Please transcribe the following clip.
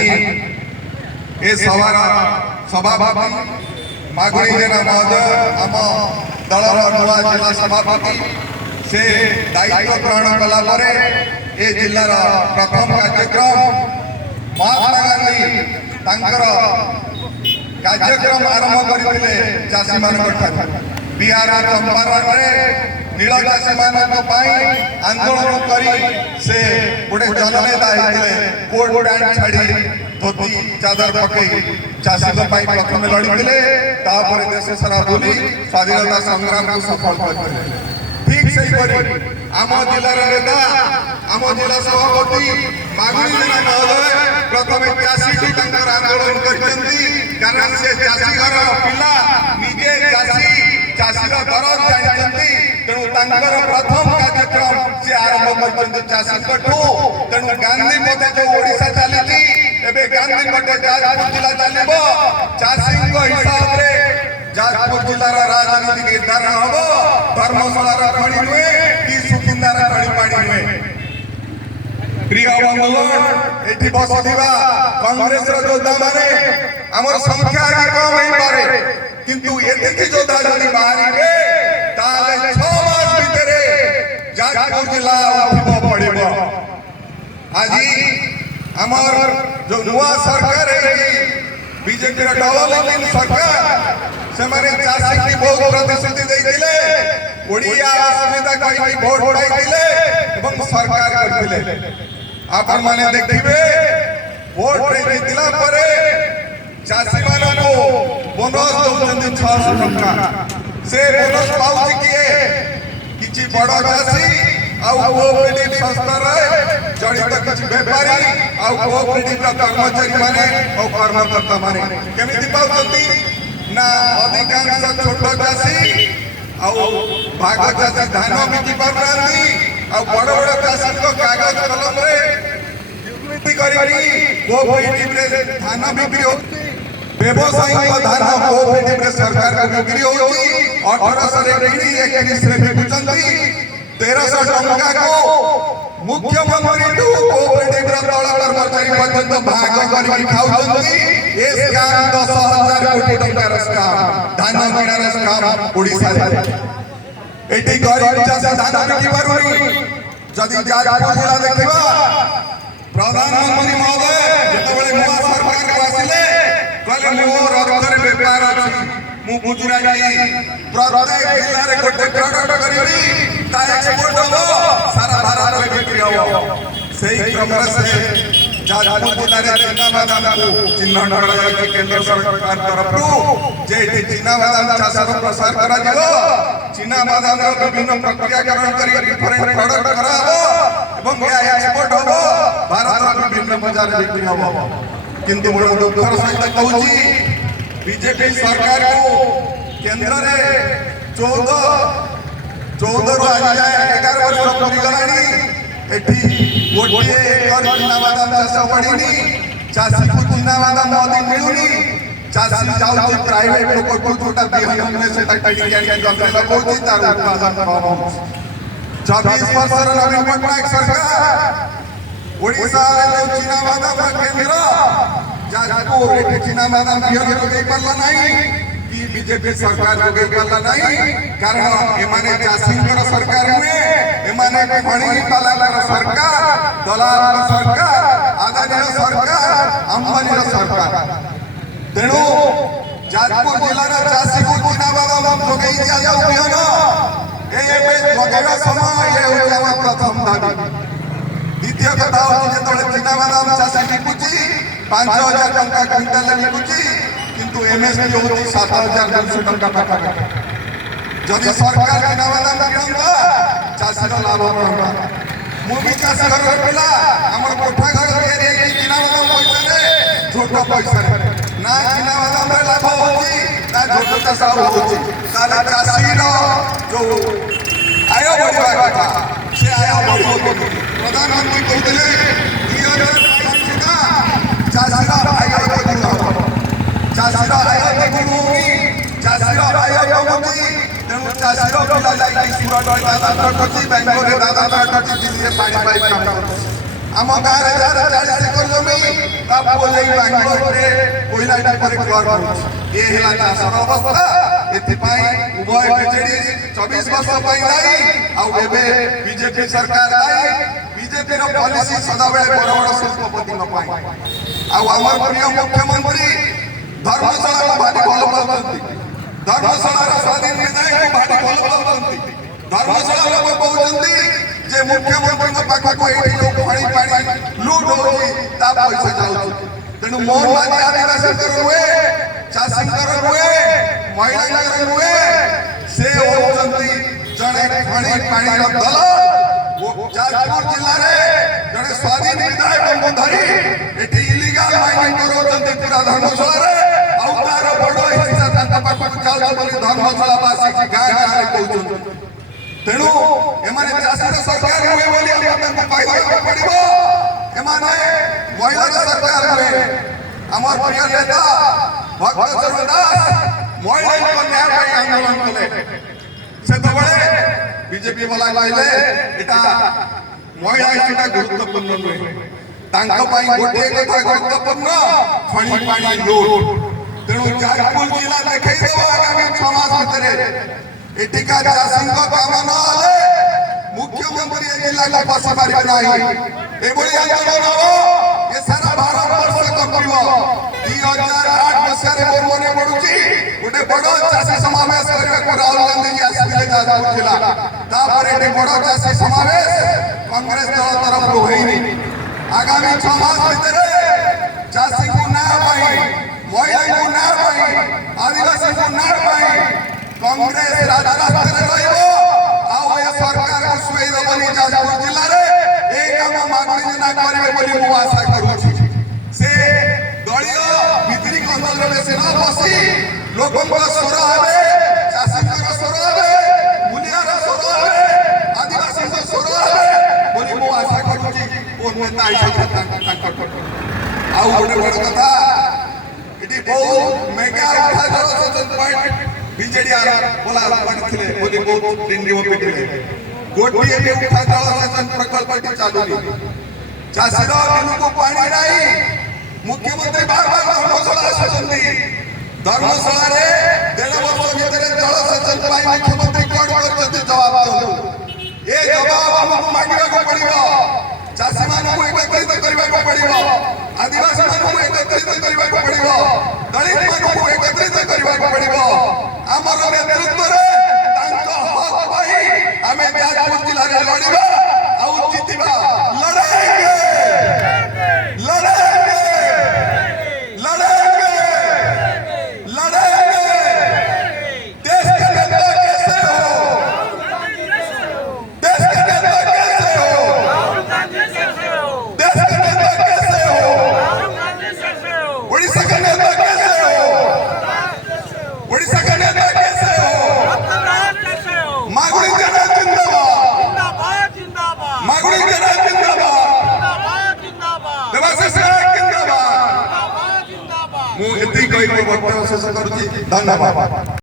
ए सभार सभापति मागुरी जेना महोदय आम दलर नुआ जिला सभापति से दायित्व ग्रहण कला परे ए जिलार प्रथम कार्यक्रम महात्मा गांधी तांकर कार्यक्रम आरंभ करते चाषी मान बिहार चंपारण में नील चाषी मान आंदोलन करी से गोटे जननेता कोट पैंट छाड़ी धोती चादर पकई चाषी प्रथम लड़ते देश सारा बुली स्वाधीनता संग्राम को सफल करते ठीक से आम जिलार नेता आम जिला सभापति मागुरी जेना महोदय प्रथम चाषी आंदोलन कारण से चाषी घर पिला निजे चाषी चाषीर दरद जानते तेणु प्रथम कार्यक्रम से आरंभ कर चाषी तेणु गांधी मते जो ओडिशा चली गांधी मते जाजपुर जिला चलो चाषी हिसाब से जाजपुर जिलार राजनीति निर्धारण हम धर्मशालार खणी नुहे कि सुकिंदार खणी पानी नुहे प्रिय बंधुगण एठी बसथिबा कांग्रेस योद्धा माने हमर संख्या कम होई पारे किंतु एतिकी योद्धा जदि बाहरिबे ताले 6 मास भितरे जाजपुर जिला उठिब पड़िबो आजी हमर जो नुआ सरकार है बीजेपी रा डबल इंजिन सरकार से माने चाषी की बहुत प्रतिश्रुति देइथिले ओडिया असुविधा कहि वोट उठाइथिले एवं सरकार करथिले आपण माने देखिबे वोट रे जितला परे चाषी मानो को बोनस दउछन 600 टका से बोनस पाउछि किए किछि बड़ चाषी आ कोऑपरेटिव संस्था रे जड़ित किछि व्यापारी आ कोऑपरेटिव रा कर्मचारी माने और कर्मकर्ता माने केमिति पाउछंती ना अधिकांश छोट चाषी आ भाग चाषी धान बिकि पाउनांती आ बड़ बड़ चाषी को कागज कलम रे दुर्नीति करी कोऑपरेटिव रे धान बिक्री होती व्यवसायिक धान कोऑपरेटिव रे सरकार को बिक्री होती 1800 रे किणी 21 रे बिकुचंती 1300 टका को मुख्यमंत्री टू कोऑपरेटिव रा तळ कर्मचारी पर्यंत भाग करी खाउछंती ए स्काम 10000 कोटी टका रा स्काम धान किणार स्काम ओडिसा रे एटी गरीब चाषी धान बिकि पारुनी जदि जाजपुर जिला देखिबा प्रधानमंत्री महोदय जेतबेले नुआ सरकार को आसिले कहले मोर रक्तरे व्यापार अछि मु गुजरा जाई प्रत्येक जिल्ला रे गोटे प्रोडक्ट करिबी ता एक्सपोर्ट हो सारा भारत में बिक्री हो सही क्रम से जाजपुर जिला रे चिना बादाम को चिन्हट करा जाय केंद्र सरकार तरफ जे चिना बादाम चाष प्रसार करा जिवो चिना बादाम विभिन्न प्रक्रियाकरण करी डिफरेंट प्रोडक्ट करा हो एवं या एक्सपोर्ट हो भारत में विभिन्न बाजार बिक्री हो किंतु मोर दुखर सहित कहूची बीजेपी सरकार को केंद्र रे 14 रो आ जाए 11 वर्ष पूरी गलानी एठी गोटे एकर चिना बादाम चाष पड़ीनी चाषी को चिना बादाम नदी मिलुनी चाषी जाउची प्राइवेट लोक को छोटा बिहन में से टक्की के जंगल लगौची तार उत्पादन कम 24 वर्ष नवीन पटनायक सरकार ओडिशा रे चिना बादाम केंद्र जाजपुर एठी चिना बादाम बिहन जोगै पारला नहीं कि बीजेपी सरकार जोगै पारला नहीं कारण एमाने चाषींकर सरकार हुए एमाने खणी पालाकर सरकार दलाल सरकार आदानी सरकार अंबानी सरकार तेणु जाजपुर जिला रा चाषी को चिना बादाम जोगै दिया जाऊ बिहन ए जोगैवा समय ये हो जावा प्रथम दाबी द्वितीय कथा होची जेतबेले चिना बादाम चाषी बिकुची 5000 टका क्विंटल बिकुची किंतु एमएसपी होती 7200 टका पाखा जदि सरकार चिना बादाम किनबा चाषी रो लाभ होता मु भी चाष घर पिला हमर कोठा घर के चिना बादाम पैसा रे छोटा पैसा रे ना चिना बादाम रे लाभ होची ना छोटा चाष होची साला चाषी रो जो आयो बढ़िबा कथा से आयो बढ़िबो प्रधानमंत्री कहते 2022 का चाषीरा आयो बढ़िबो चाषीरा आयो बढ़िबो चाषीरा आयो बढ़िबो तेणु चाषीरा पिला जाई सुरत दादा करछि बेंगलोर दादा करछि दिल्ली पानी पाइप काम करछि आम गाँव में जार 40 एकर जमी बांगलोर कोईला पर करुच ये चाषर अवस्था एपाई उभय बीजेडी 24 वर्ष दायी आबे बीजेपी सरकार दायी बीजेपी पॉलिसी सदा बेले बड़ बड़ शिल्पपति आमर प्रिय मुख्यमंत्री धर्मशाला को भारी भल पाती धर्मशाला स्वाधीन विधायक को भारी भल पाती धर्मशाला लोग कहते जे मुख्यमंत्री पाखक लोग पानी लुट होता पैसा जाऊँ तेणु मोहन माझी आदिवासी रुए चाषी रुए महिला रुए से होती जड़े खणी पानी दल जाजपुर जिले में जड़े स्वाधीन विधायक को धरी एटी इलीगल माइनिंग करोचंती पूरा धर्मशाला रे बड़ हिस्सा पाखक जाऊँ धर्मशालावासी गाँ गाँ कहते तेणु एमाने चाषीर सरकार हुए बोली हमको कहबा पड़िबो एमाने महिला सरकार हुए हमर प्रिय नेता भक्त चरण दास महिला को न्याय पाई आंदोलन कले से तो बड़े बीजेपी वाला कहले एटा महिला एटा गुरुत्वपूर्ण नुहे तांका पाई गोटे कथा गुरुत्वपूर्ण खणी पानी लूट तेणु जाजपुर जिला देखै देबो आगामी 6 मास भितरे एटिका चाषी काम न मुख्यमंत्री जिला को बस पारि आंदोलन हम ये सारा भारत वर्ष कपिब 2008 मसीह मन पड़ुची गोटे बड़ चाषी समावेश करने राहुल गांधी जी आसते जाजपुर जिला बड़ चाषी समावेश कांग्रेस दल तरफ होनी आगामी 6 मास भितर चाषी को न्याय महिला को न्याय आदिवासी को न्याय कांग्रेस राजरास्ता सरकार को सुई दबनी जाजपुर जिले में एक काम मागणी ना करेंगे बोली मु आशा करूची से दलीय भितरी कंदल में से न बसी लोगों को स्वर आवे चाषी को स्वर आवे मुलियार स्वर आवे आदिवासी को स्वर आवे बोली मु आशा करूची ओ नेता आइसा आउ गोटे बड़ कथा इटी बहुत मेगा उठा जल सेचन पॉइंट बीजेडी बोला पड़े बोली बहुत डिंडीओ पिटिले गोटिए भी उठा जल सेचन प्रकल्प चालू चाषीर दिनक पानी नहीं मुख्यमंत्री बार बार धर्मशाला आसुचंती धर्मशाला रे 1.5 वर्ष भितर जल सेचन पाई मुख्यमंत्री कोड करते जवाब दो ये जवाब हमको मांगवा को पड़िबो चाषी मानू एकत्रित करबा को पड़िबो आदिवासी मानू एकत्रित करबा को पड़िबो दलित मानू एकत्रित करबा को पड़िबो हमर नेतृत्व रे तांको हक पाई हमें जाजपुर जिला रे लड़िबा आ जितिबा लड़ेंगे लड़ेंगे लड़ेंगे लड़ेंगे देश के नेता कैसे हो देश के नेता कैसे हो देश के नेता कैसे हो उड़ीसा के नेता कैसे हो उड़ीसा के नेता कैसे हो मागुड़ी जना जिंदाबाद जिंदाबाद मागुड़ी जना जिंदाबाद जिंदाबाद देवाशीष नायक जिंदाबाद जिंदाबाद मु एति कहि वर्तमान शेष करूची धन्यवाद।